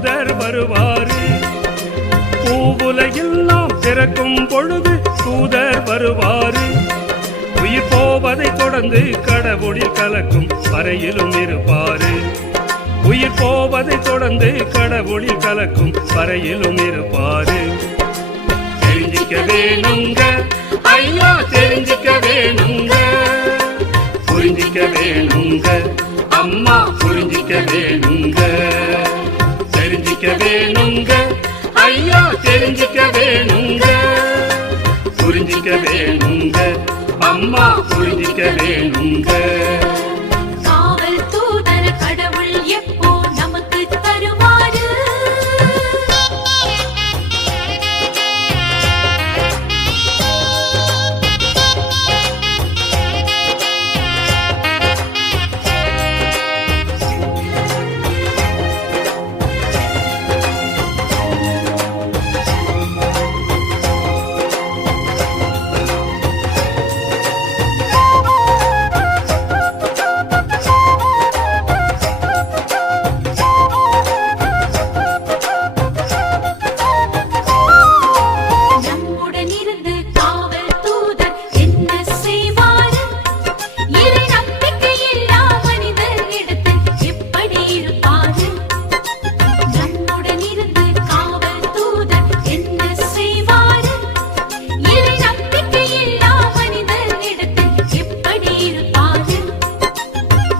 தூதர் வருவாரு. பூவுலகில் நாம் பிறக்கும் பொழுது தூதர் வருவாரு. உயிர் போவதை தொடர்ந்து கடவுளில் கலக்கும் வரையிலும் இருப்பாரு. உயிர் போவதை தொடர்ந்து கடவுளில் கலக்கும் வரையிலும் இருப்பாரு. தெரிஞ்சிக்க வேணுங்க ஐயா, தெரிஞ்சிக்க வேணுங்க, புரிஞ்சிக்க வேணுங்க அம்மா, புரிஞ்சிக்க வேணுங்க. தெரிஞ்சிக்க வேணுங்க ஐயா, தெரிஞ்சிக்க வேணுங்க, புரிஞ்சிக்க வேணுங்க அம்மா, புரிஞ்சிக்க வேணுங்க. காவல் தூதர் கடவுள் எப்போ நமக்கு தருவாரு?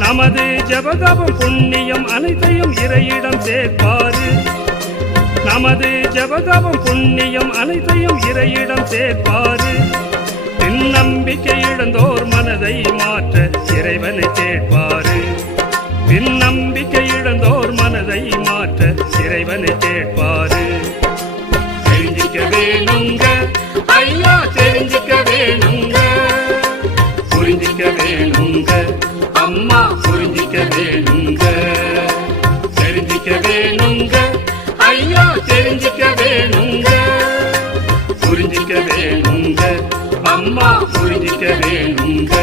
நமது ஜபதபம் புண்ணியம் அனைத்தையும் இறையிடம் சேர்ப்பாரு. நமது ஜபதபம் புண்ணியம் அனைத்தையும் இறையிடம் சேர்ப்பாரு. பின் நம்பிக்கை இழந்தோர் மனதை மாற்ற இறைவனை கேட்பாரு. பின் நம்பிக்கை இழந்தோர் மனதை மாற்ற இறைவனை கேட்பாரு. தெரிஞ்சிக்க வேணுங்க ஐயா, தெரிஞ்சிக்க வேணுங்க, புரிஞ்சிக்க வேணுங்க அம்மா, புரிஞ்சிக்க வேணுங்க. தெரிஞ்சிக்க வேணுங்க ஐயா, தெரிஞ்சிக்க வேணுங்க, புரிஞ்சிக்க வேணுங்க அம்மா, புரிஞ்சிக்க வேணுங்க.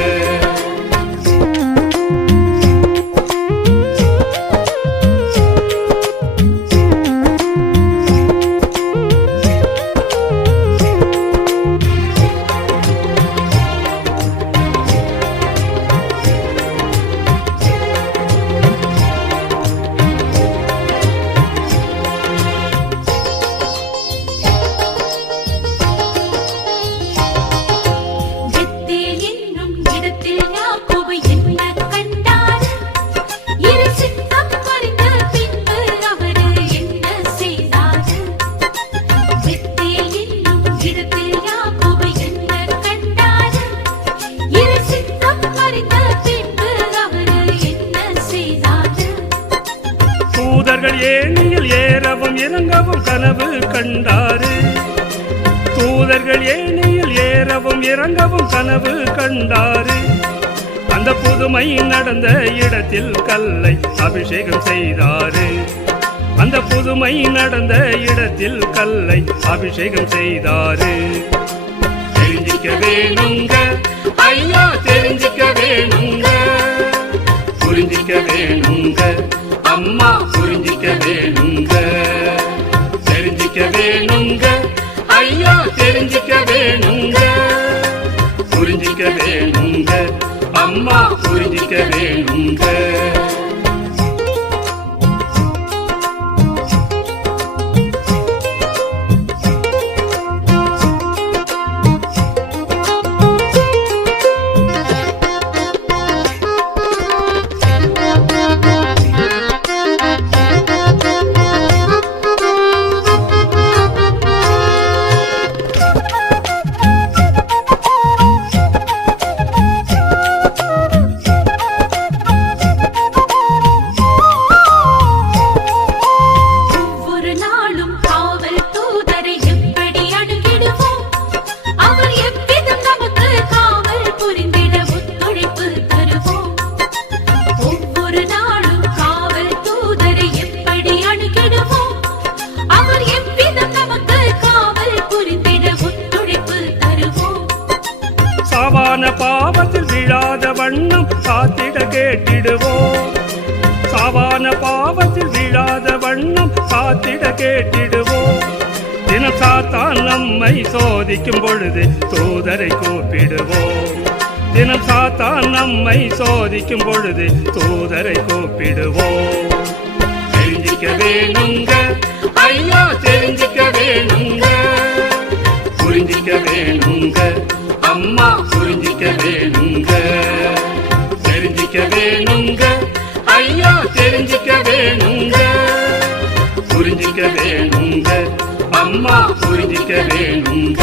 தூதர்கள் ஏணியில் ஏறவும் இறங்கவும் கனவு கண்டாரு. தூதர்கள் ஏணியில் ஏறவும் இறங்கவும் கனவு கண்டாரு. அந்த புதுமை நடந்த இடத்தில் கல்லை அபிஷேகம் செய்தாரு. அந்த புதுமை நடந்த இடத்தில் கல்லை அபிஷேகம் செய்தாரு. தெரிஞ்சிக்க வேணுங்க ஐயா, தெரிஞ்சிக்க வேணுங்க, புரிஞ்சிக்க வேணுங்க அம்மா, புரிஞ்சிக்க வேணுங்க. தெரிஞ்சிக்க வேணுங்க ஐயா, தெரிஞ்சிக்க வேணுங்க, புரிஞ்சிக்க வேணுங்க அம்மா, புரிஞ்சிக்க வேணுங்க. பாவத்தில் விழாத வண்ணம் காத்திட கேட்டிடுவோம். சாவான பாவத்தில் விழாத வண்ணம் காத்திட கேட்டிடுவோம். தினம் சாத்தான் நம்மை சோதிக்கும் பொழுது தூதரை கூப்பிடுவோம். தினம் சாத்தான் நம்மை சோதிக்கும் பொழுது தூதரை கூப்பிடுவோம். தெரிஞ்சிக்க வேணுங்க ஐயா, தெரிஞ்சிக்க வேணுங்க, புரிஞ்சிக்க வேணுங்க அம்மா, புரிஞ்சிக்க வேணுங்க. தெரிஞ்சிக்க வேணுங்க ஐயா, தெரிஞ்சிக்க வேணுங்க, புரிஞ்சிக்க வேணுங்க அம்மா, புரிஞ்சிக்க வேணுங்க.